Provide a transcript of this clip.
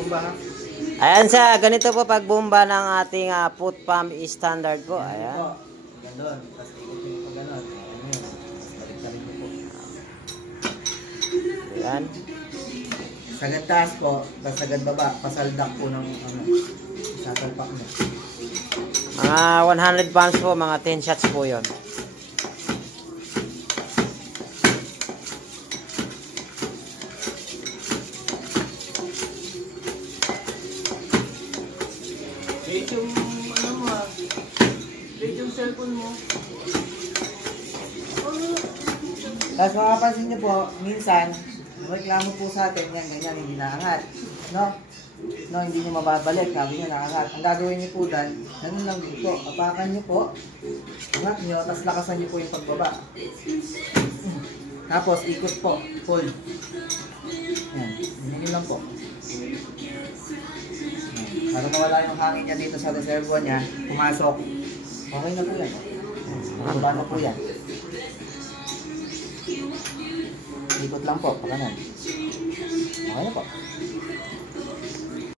bomba ha. Ayan siya, ganito po pagbomba ng ating foot pump standard po. Ayan Ayan. po. Ganon. Tapos ikot nyo po ganon. Ayan yun. Balik-balik nyo po. Ayan. Sagad taas po, tapos sagad baba, pasaldak po ng sasalpak nyo. Mga 100 pounds po, mga 10 shots po yon. Wait yung ano mo ha. Wait yung cellphone mo. Tapos makapansin nyo po, minsan, reklamo po sa atin, yan, ganyan, hindi naangat. No? No, hindi nyo mababalik, sabi nyo naangat. Ang gagawin nyo po dyan, ganun lang din po. Apakan nyo po, angat nyo, tapos lakasan nyo po yung pagbaba. Tapos ikot po, pull. Yan, ganyan lang po. Para mawala yung hangin niya dito sa reservoir niya, pumasok. Okay na po yan. Baba na po yan. Ikot lang po, pakanan. Okay na po.